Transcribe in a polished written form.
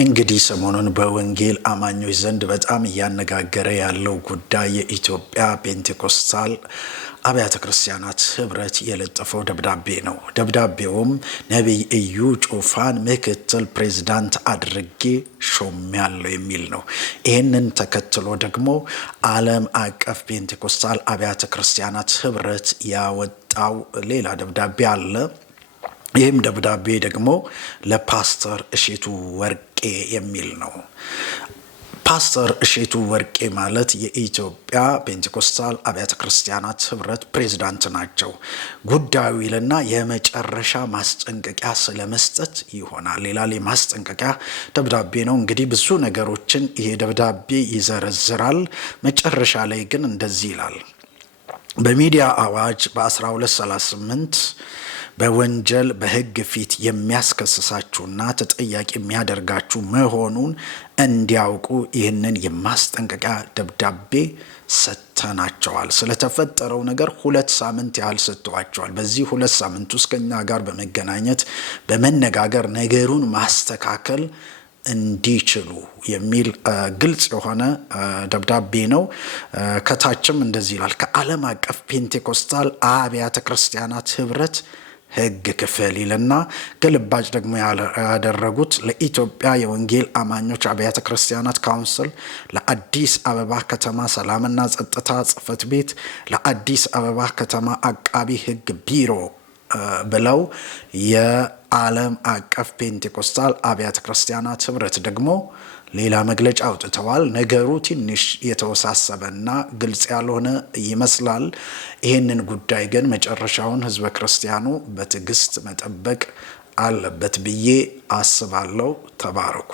እንግዲህ ሰሞኑን በወንጌል አማኞች ዘንድ በጣም እያነጋገረ ያለው ጉዳይ የኢትዮጵያ ፔንቴኮስታል አብያተ ክርስቲያናት ህብረት የለጠፈው ደብዳቤ ነው። ደብዳቤውም ነቢይ እዩ ጩፋን ምክትል ፕሬዝዳንት አድርጌ ሾሜያለሁ የሚል ነው። ይህንን ተከትሎ ደግሞ ዓለም አቀፍ ፔንቴኮስታል አብያተ ክርስቲያናት ህብረት ያወጣው ሌላ ደብዳቤ አለ። ይህም ደብዳቤ ደግሞ ለፓስተር እሼቱ ወርቄ የሚል ነው። ፓስተር እሼቱ ወርቄ ማለት የኢትዮጵያ ፔንቴኮስታል አብያተ ክርስቲያናት ህብረት ፕሬዝዳንት ናቸው። ጉዳዩ ይልና የመጨረሻ ማስጠንቀቂያ ስለመስጠት ይሆናል ይላል። የማስጠንቀቂያ ደብዳቤ ነው። እንግዲህ ብዙ ነገሮችን ይሄ ደብዳቤ ይዘረዝራል። መጨረሻ ላይ ግን እንደዚህ ይላል። በሚዲያ አዋጅ በ1238 በወንጀል በህግ ፊት የሚያስከስሳችሁና ተጠያቂ የሚያደርጋችሁ መሆኑን እንዲያውቁ ይህንን የማስጠንቀቂያ ደብዳቤ ሰጥተናቸዋል። ስለተፈጠረው ነገር 2 ሳምንት ያህል ሰጥተዋቸዋል። በዚህ 2 ሳምንት ውስጥ ከኛ ጋር በመገናኘት በመነጋገር ነገሩን ማስተካከል እንዲችሉ የሚል ግልጽ የሆነ ደብዳቤ ነው። ከታችም እንደዚህ ይላል። ከዓለም አቀፍ ፔንቴኮስታል አብያተ ክርስቲያናት ህብረት ህግ ክፍል ይልና ግልባጭ ደግሞ ያደረጉት ለኢትዮጵያ የወንጌል አማኞች አብያተ ክርስቲያናት ካውንስል፣ ለአዲስ አበባ ከተማ ሰላምና ጸጥታ ጽሕፈት ቤት፣ ለአዲስ አበባ ከተማ አቃቢ ህግ ቢሮ ብለው የዓለም አቀፍ ፔንቴኮስታል አብያተ ክርስቲያናት ህብረት ደግሞ ሌላ መግለጫ አውጥተዋል። ነገሩ ትንሽ የተወሳሰበና ግልጽ ያልሆነ ይመስላል። ይህንን ጉዳይ ግን መጨረሻውን ህዝበ ክርስቲያኑ በትዕግስት መጠበቅ አለበት ብዬ አስባለሁ። ተባረኩ።